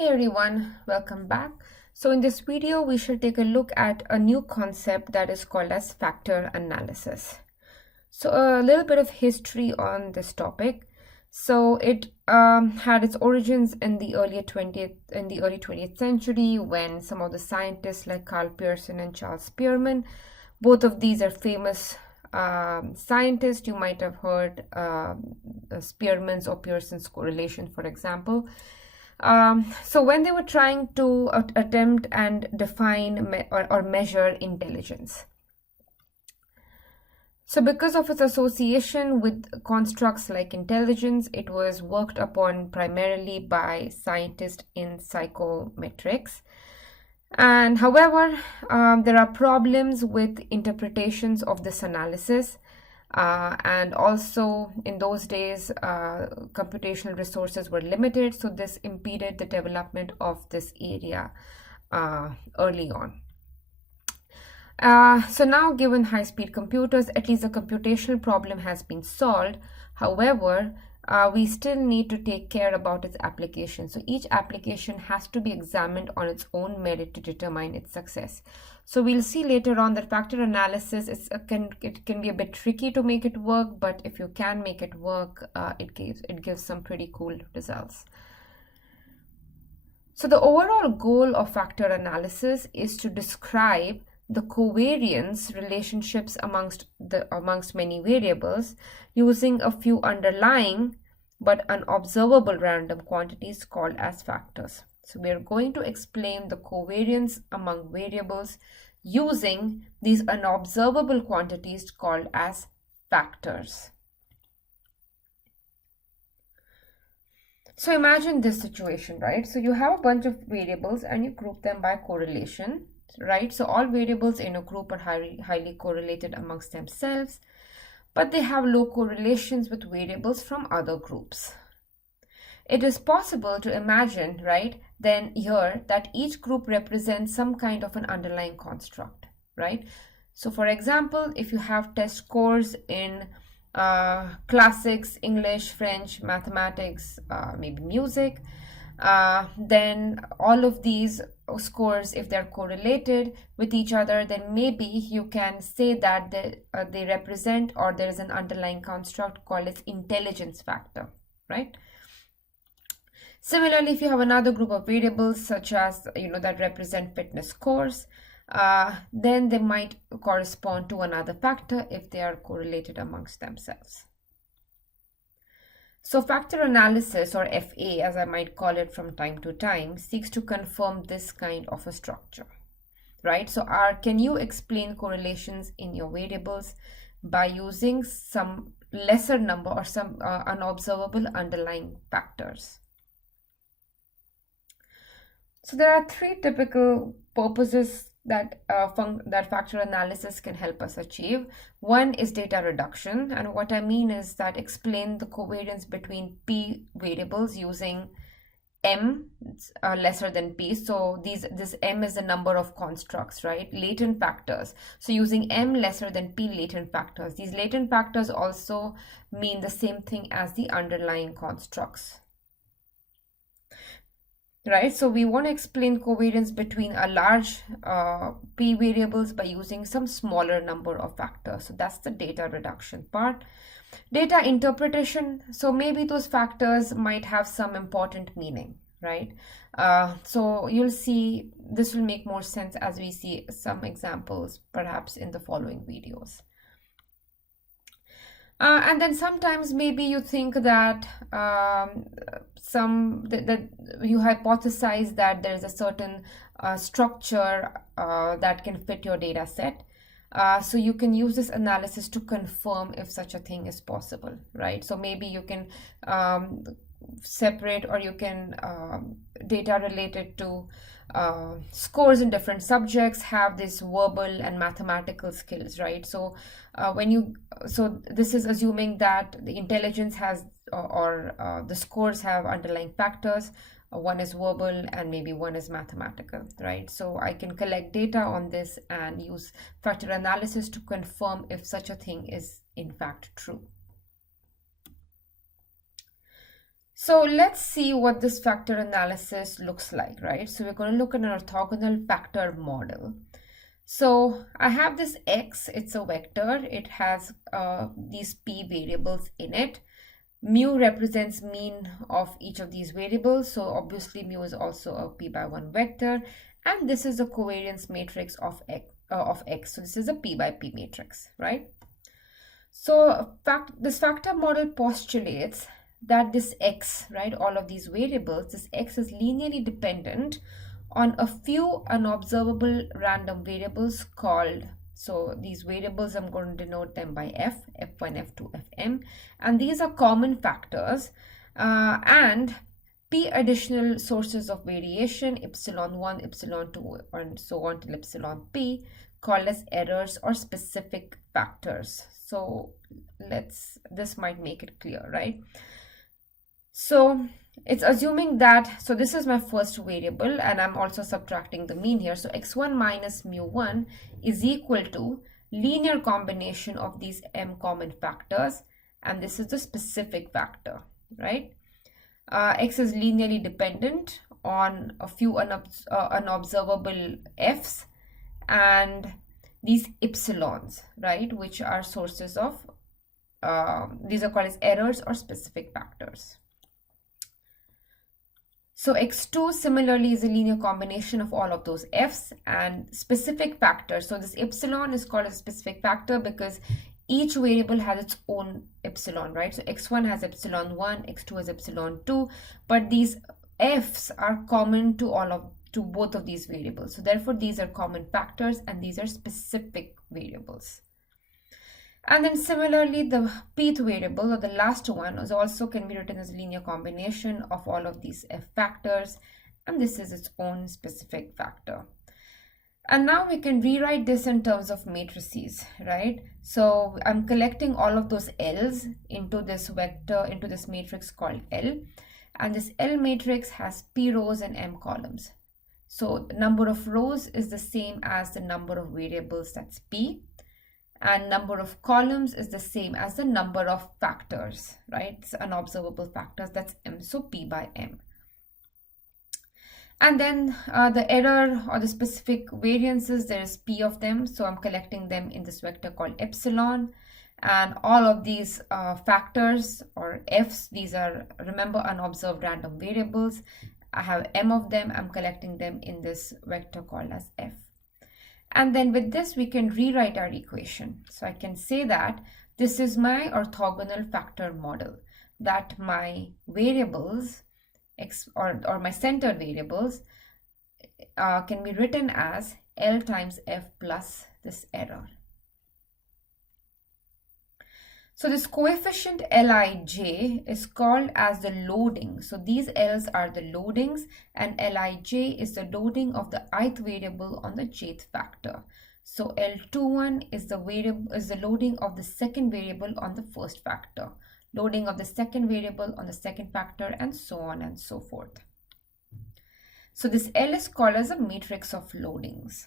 Hey everyone, welcome back. So in this video, we shall take a look at a new concept that is called as factor analysis. So a little bit of history on this topic. So it had its origins in the early 20th century when some of the scientists like Carl Pearson and Charles Spearman, both of these are famous scientists. You might have heard Spearman's or Pearson's correlation, for example. So when they were trying to attempt and define or measure intelligence. So because of its association with constructs like intelligence, it was worked upon primarily by scientists in psychometrics. And however, there are problems with interpretations of this analysis. And also in those days, computational resources were limited, so this impeded the development of this area early on. So now, given high-speed computers, at least the computational problem has been solved. However, we still need to take care about its application. So each application has to be examined on its own merit to determine its success. So we'll see later on that factor analysis it can be a bit tricky to make it work, but if you can make it work, it gives some pretty cool results. So the overall goal of factor analysis is to describe the covariance relationships amongst many variables using a few underlying but unobservable random quantities called as factors. So we are going to explain the covariance among variables using these unobservable quantities called as factors. So imagine this situation, right? So you have a bunch of variables and you group them by correlation, right? So all variables in a group are highly correlated amongst themselves, but they have low correlations with variables from other groups. It is possible to imagine, right, then here that each group represents some kind of an underlying construct, right? So for example, if you have test scores in classics, English, French, mathematics, maybe music, then all of these scores, if they're correlated with each other, then maybe you can say that they represent, or there is an underlying construct called as intelligence factor, right? Similarly, if you have another group of variables such as, that represent fitness scores, then they might correspond to another factor if they are correlated amongst themselves. So factor analysis, or FA as I might call it from time to time, seeks to confirm this kind of a structure, right? So can you explain correlations in your variables by using some lesser number or some unobservable underlying factors? So there are three typical purposes that factor analysis can help us achieve. One is data reduction, and what I mean is that explain the covariance between p variables using m lesser than p. So this m is the number of constructs, right? Latent factors. So using m lesser than p latent factors. These latent factors also mean the same thing as the underlying constructs. Right, so we want to explain covariance between a large p variables by using some smaller number of factors. So that's the data reduction part. Data interpretation, so maybe those factors might have some important meaning, right? So you'll see this will make more sense as we see some examples perhaps in the following videos. And then sometimes maybe you think that that you hypothesize that there is a certain structure that can fit your data set. So you can use this analysis to confirm if such a thing is possible, right? So maybe you can separate, or you can data related to scores in different subjects have this verbal and mathematical skills, right? So so this is assuming that the intelligence has or the scores have underlying factors. One is verbal and maybe one is mathematical, right? So I can collect data on this and use factor analysis to confirm if such a thing is in fact true. So let's see what this factor analysis looks like, right? So we're going to look at an orthogonal factor model. So I have this x, it's a vector, it has these p variables in it. Mu represents mean of each of these variables, so obviously mu is also a p by 1 vector, and this is a covariance matrix of x. So this is a p by p matrix, right? So this factor model postulates that this x, right, all of these variables, this x is linearly dependent on a few unobservable random variables called, so these variables I'm going to denote them by f, f1, f2, fm, and these are common factors and p additional sources of variation, epsilon1, epsilon2, and so on till epsilon p, called as errors or specific factors. So this might make it clear, right? So it's assuming that, so this is my first variable and I'm also subtracting the mean here. So x1 minus mu1 is equal to linear combination of these m common factors, and this is the specific factor, right? X is linearly dependent on a few unobservable f's and these epsilons, right, which are sources of, these are called as errors or specific factors. So x2 similarly is a linear combination of all of those f's and specific factors. So this epsilon is called a specific factor because each variable has its own epsilon, right? So x1 has epsilon 1, x2 has epsilon 2, but these f's are common to both of these variables. So therefore these are common factors and these are specific variables. And then similarly, the pth variable, or the last one, is also can be written as a linear combination of all of these f factors, and this is its own specific factor. And now we can rewrite this in terms of matrices, right? So I'm collecting all of those L's into this vector, into this matrix called L, and this L matrix has p rows and m columns. So the number of rows is the same as the number of variables, that's p, and number of columns is the same as the number of factors, right? It's unobservable factors, that's m, so p by m. And then the error or the specific variances, there is p of them, so I'm collecting them in this vector called epsilon. And all of these factors or f's, these are, remember, unobserved random variables. I have m of them, I'm collecting them in this vector called as f. And then with this, we can rewrite our equation. So I can say that this is my orthogonal factor model, that my variables, or my centered variables, can be written as L times f plus this error. So this coefficient Lij is called as the loading. So these L's are the loadings and Lij is the loading of the ith variable on the jth factor. So L21 is the loading of the second variable on the first factor, loading of the second variable on the second factor, and so on and so forth. So this L is called as a matrix of loadings.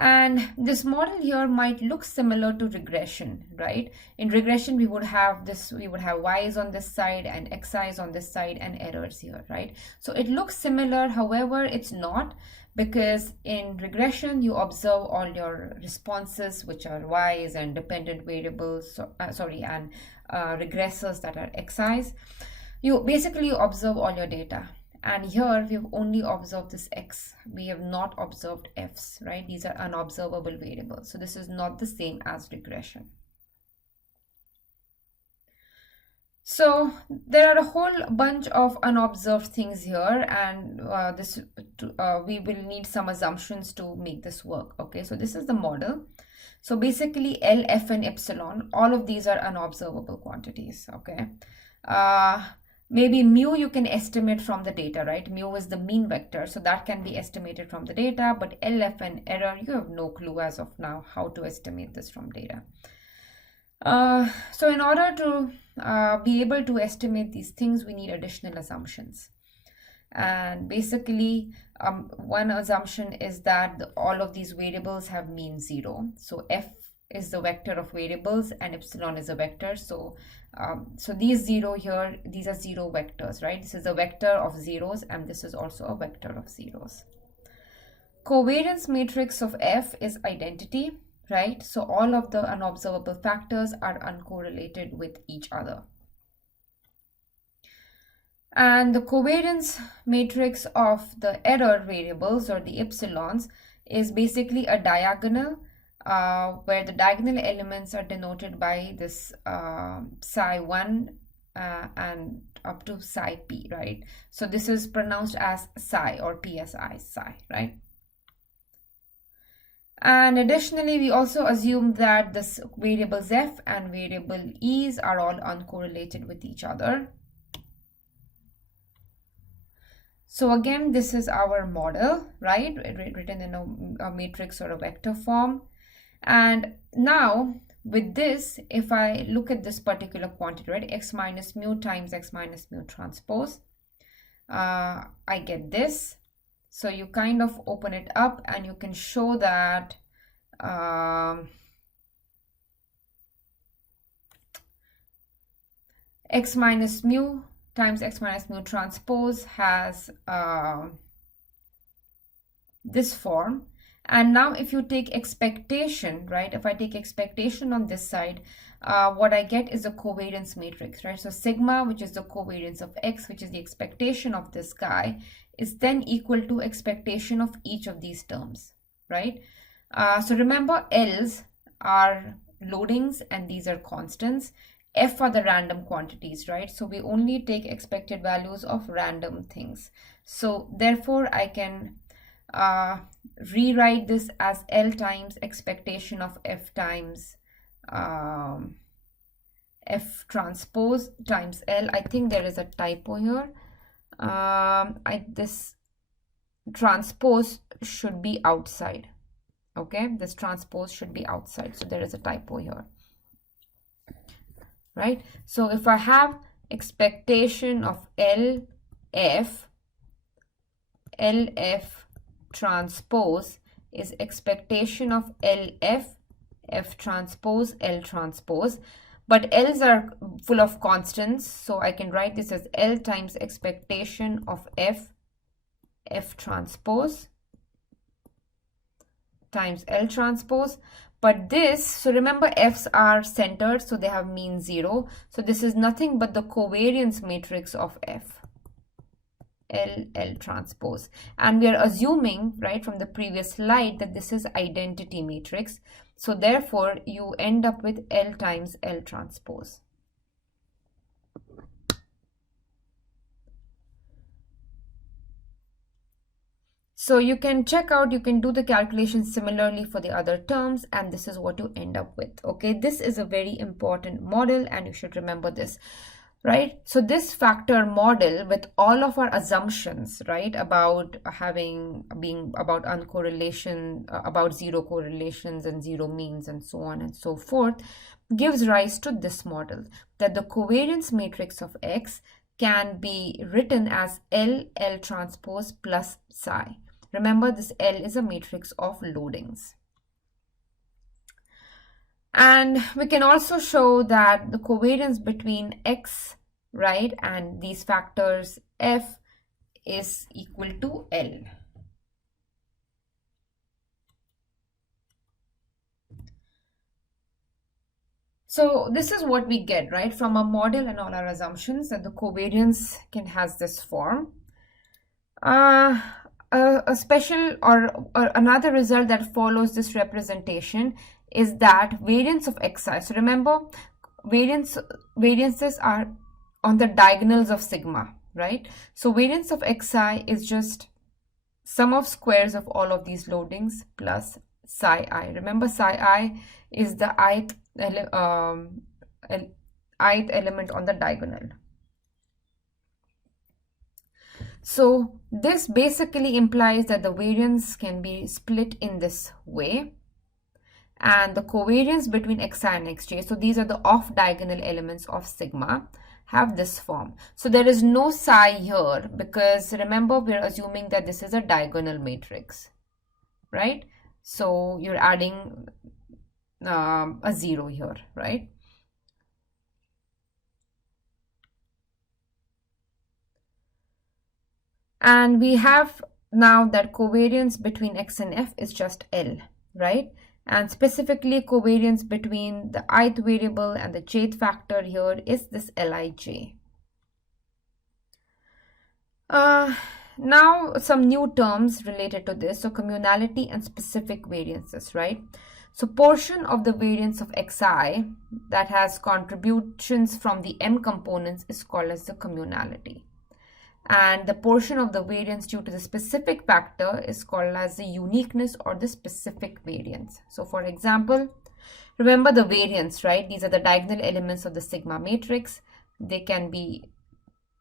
And this model here might look similar to regression, right? In regression, we would have y's on this side and xi's on this side and errors here, right? So it looks similar, however, it's not, because in regression, you observe all your responses, which are y's, and dependent variables, and regressors that are xi's. You basically observe all your data. And here we have only observed this x. We have not observed f's, right? These are unobservable variables. So this is not the same as regression. So there are a whole bunch of unobserved things here, and we will need some assumptions to make this work. Okay, so this is the model. So basically L, F, and epsilon, all of these are unobservable quantities. Okay. Maybe mu you can estimate from the data, right? Mu is the mean vector, so that can be estimated from the data, but L, F, and error, you have no clue as of now how to estimate this from data. So in order to be able to estimate these things, we need additional assumptions. And basically, one assumption is that all of these variables have mean 0. So f is the vector of variables and epsilon is a vector. So so these zero here, these are zero vectors, right? This is a vector of zeros and this is also a vector of zeros. Covariance matrix of F is identity, right? So all of the unobservable factors are uncorrelated with each other. And the covariance matrix of the error variables or the epsilons is basically a diagonal where the diagonal elements are denoted by this psi 1 and up to psi p, right? So this is pronounced as psi or psi, psi, right? And additionally, we also assume that this variables f and variable e's are all uncorrelated with each other. So again, this is our model, right? Written in a matrix or a vector form. And now with this, if I look at this particular quantity, right, x minus mu times x minus mu transpose, I get this. So you kind of open it up and you can show that x minus mu times x minus mu transpose has this form. And now if you take expectation, right, if I take expectation on this side, what I get is a covariance matrix, right? So sigma, which is the covariance of x, which is the expectation of this guy, is then equal to expectation of each of these terms, right? So remember, L's are loadings and these are constants. F are the random quantities, right? So we only take expected values of random things. So therefore, I can rewrite this as L times expectation of F times F transpose times L. I think there is a typo here. This transpose should be outside. Okay, this transpose should be outside. So there is a typo here. Right? So if I have expectation of LF transpose is expectation of LF, F transpose, L transpose. But L's are full of constants, so I can write this as L times expectation of F, F transpose times L transpose. But this, so remember F's are centered, so they have mean 0. So this is nothing but the covariance matrix of F, L transpose. And we are assuming, right, from the previous slide that this is identity matrix. So therefore, you end up with L times L transpose. So you can check out, you can do the calculation similarly for the other terms, and this is what you end up with. Okay, this is a very important model and you should remember this, right? So this factor model with all of our assumptions, right, about being about uncorrelation, about zero correlations and zero means and so on and so forth, gives rise to this model that the covariance matrix of X can be written as L transpose plus psi. Remember, this L is a matrix of loadings. And we can also show that the covariance between X, right, and these factors F is equal to L. So this is what we get, right, from a model and all our assumptions that the covariance has this form. A special or another result that follows this representation is that variance of xi. So remember, variances are on the diagonals of sigma, right? So variance of xi is just sum of squares of all of these loadings plus psi I. Remember, psi I is the ith element on the diagonal. So this basically implies that the variance can be split in this way, and the covariance between xi and xj, so these are the off diagonal elements of sigma, have this form. So there is no psi here because remember, we're assuming that this is a diagonal matrix, right? So you're adding a 0 here, right? And we have now that covariance between x and f is just L, right? And specifically covariance between the ith variable and the jth factor here is this Lij. Now some new terms related to this. So communality and specific variances, right? So portion of the variance of xi that has contributions from the m components is called as the communality. And the portion of the variance due to the specific factor is called as the uniqueness or the specific variance. So for example, remember the variance, right? These are the diagonal elements of the sigma matrix. They can be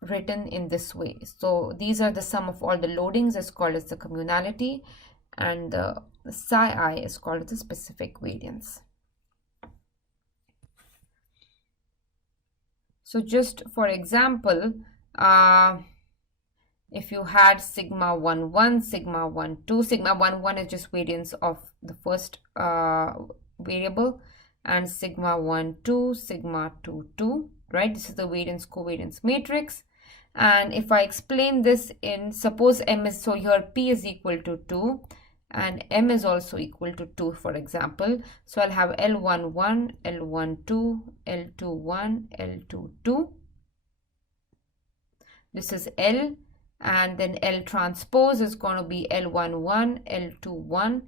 written in this way. So these are the sum of all the loadings is called as the communality, and the psi I is called the specific variance. So just for example, if you had sigma 1 1, sigma 1 2, sigma 1 1 is just variance of the first variable, and sigma 1 2, sigma 2 2, right? This is the variance covariance matrix. And if I explain this in, suppose m is, so here p is equal to 2 and m is also equal to 2, for example. So I'll have L11, L12, L21, L22. This is L, and then L transpose is going to be L11, L21,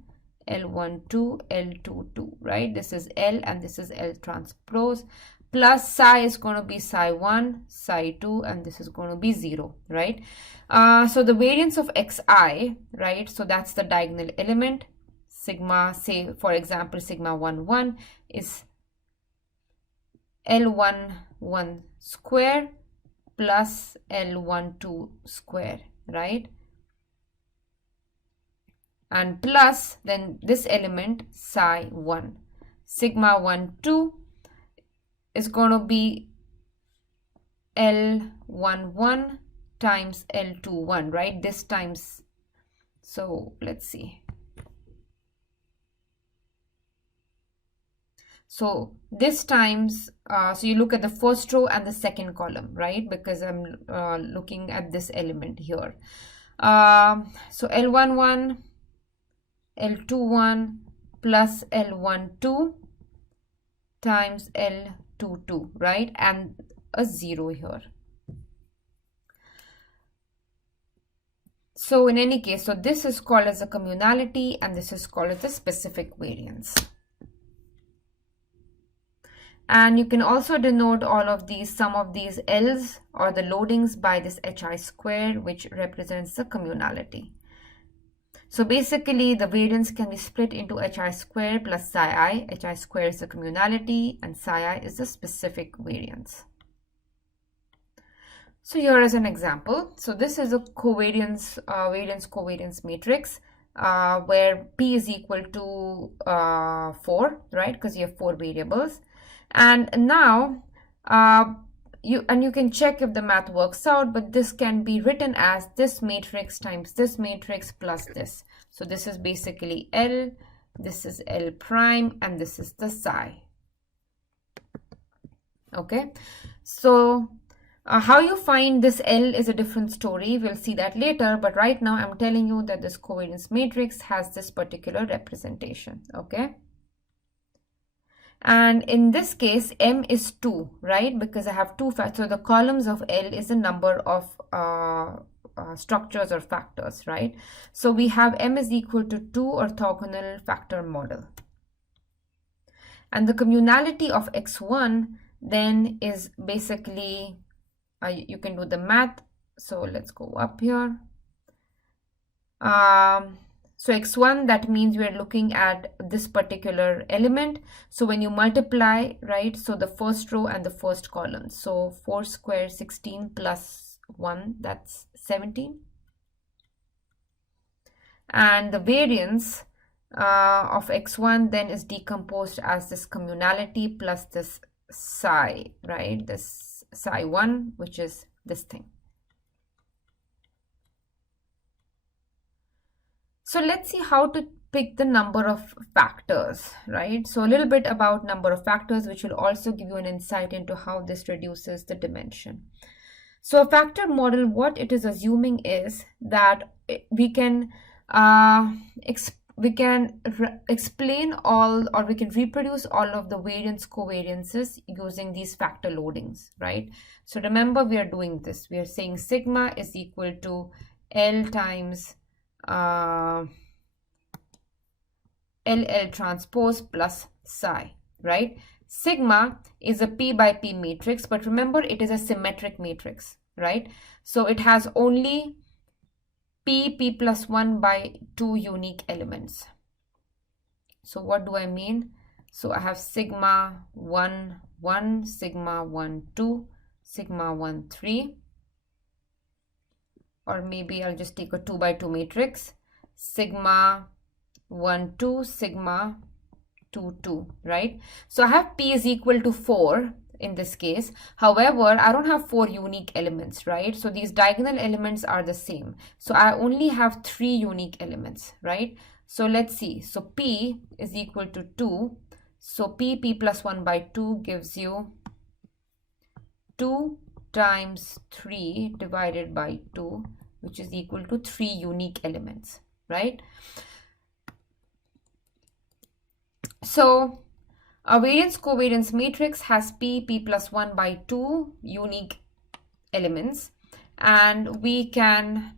L12, L22, right? This is L and this is L transpose, plus psi is going to be psi 1, psi 2, and this is going to be 0, right? So the variance of xi, right? So that's the diagonal element. Sigma, say for example, sigma 1 1 is L11 square plus L12 square, right? And plus then this element psi 1. Sigma 1 2 is going to be L11 times L21, right? This times, so let's see. So this times, so you look at the first row and the second column, right? Because I'm looking at this element here. So L11, L21 plus L12 times L22, right? And a 0 here. So in any case, so this is called as a communality and this is called as the specific variance. And you can also denote all of these, some of these L's or the loadings by this hi square, which represents the communality. So basically the variance can be split into hi square plus psi I. Hi square is the communality and psi I is the specific variance. So here is an example. So this is a covariance, variance covariance matrix where P is equal to 4, right? Because you have 4 variables. And now you can check if the math works out, but this can be written as this matrix times this matrix plus this. So this is basically L, this is L prime, and this is the psi. Okay, so how you find this L is a different story. We'll see that later, but right now I'm telling you that this covariance matrix has this particular representation. Okay. And in this case, M is 2, right? Because I have 2 factors. So the columns of L is the number of structures or factors, right? So we have M is equal to 2 orthogonal factor model. And the communality of X1 then is basically, you can do the math. So let's go up here. So X1, that means we are looking at this particular element. So when you multiply, right, so the first row and the first column. So 4 square 16 plus 1, that's 17. And the variance of X1 then is decomposed as this communality plus this psi, right? This psi 1, which is this thing. So let's see how to pick the number of factors, right? So a little bit about number of factors, which will also give you an insight into how this reduces the dimension. So a factor model, what it is assuming is that we can explain all, or we can reproduce all of the variance covariances using these factor loadings, right? So remember, we are doing this. We are saying sigma is equal to L times LL transpose plus psi, right? Sigma is a P by P matrix, but remember it is a symmetric matrix, right? So it has only P plus 1 by 2 unique elements. So what do I mean? So I have sigma 1, 1, sigma 1, 2, sigma 1, 3. Or maybe I'll just take a 2 by 2 matrix. Sigma 1, 2, sigma 2, 2, right? So I have P is equal to 4 in this case. However, I don't have 4 unique elements, right? So these diagonal elements are the same. So I only have 3 unique elements, right? So let's see. So P is equal to 2. So P plus 1 by 2 gives you 2 times 3 divided by 2, which is equal to 3 unique elements, right? So a variance covariance matrix has P plus 1 by 2 unique elements, and we can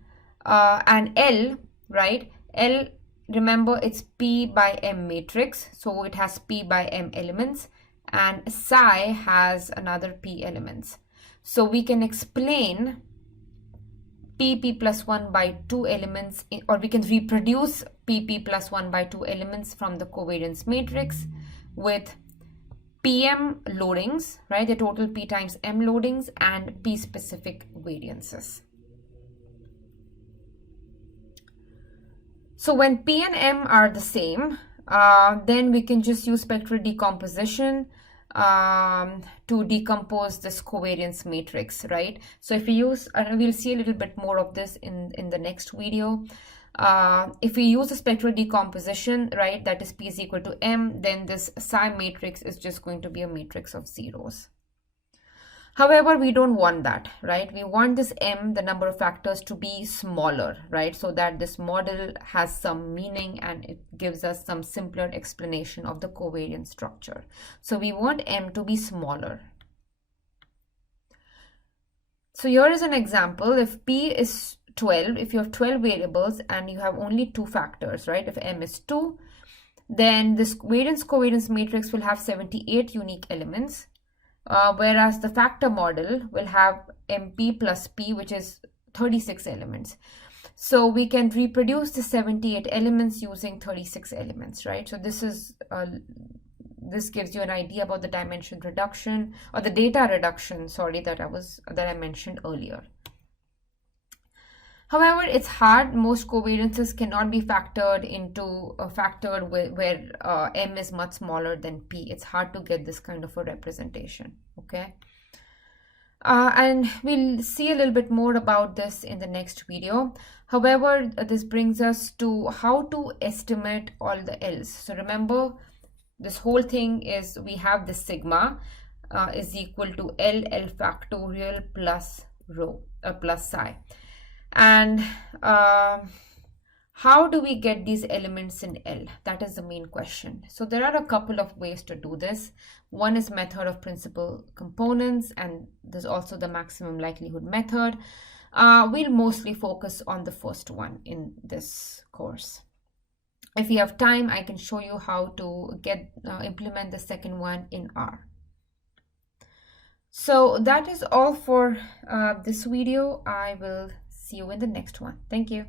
and L, right? L, remember, it's P by M matrix, so it has P by M elements, and psi has another P elements. So we can explain P plus 1 by 2 elements, or we can reproduce P plus 1 by 2 elements from the covariance matrix with PM loadings, right? The total P times M loadings and P specific variances. So when P and M are the same, then we can just use spectral decomposition to decompose this covariance matrix, right? So if we use, we'll see a little bit more of this in the next video. If we use a spectral decomposition, right, that is P is equal to M, then this psi matrix is just going to be a matrix of zeros. However, we don't want that, right? We want this M, the number of factors, to be smaller, right? So that this model has some meaning and it gives us some simpler explanation of the covariance structure. So we want M to be smaller. So here is an example. If P is 12, if you have 12 variables and you have only 2 factors, right? If M is 2, then this variance covariance matrix will have 78 unique elements. Whereas the factor model will have MP plus P, which is 36 elements. So we can reproduce the 78 elements using 36 elements, right? So this is this gives you an idea about the dimension reduction, or the data reduction, sorry, that I mentioned earlier. However, it's hard. Most covariances cannot be factored into a factor where M is much smaller than P. It's hard to get this kind of a representation, okay? And we'll see a little bit more about this in the next video. However, this brings us to how to estimate all the L's. So remember, this whole thing is, we have this sigma is equal to L factorial plus rho plus psi. And how do we get these elements in L? That is the main question. So there are a couple of ways to do this. One is method of principal components, and there's also the maximum likelihood method. We'll mostly focus on the first one in this course. If you have time, I can show you how to implement the second one in R. So that is all for this video. I will see you in the next one. Thank you.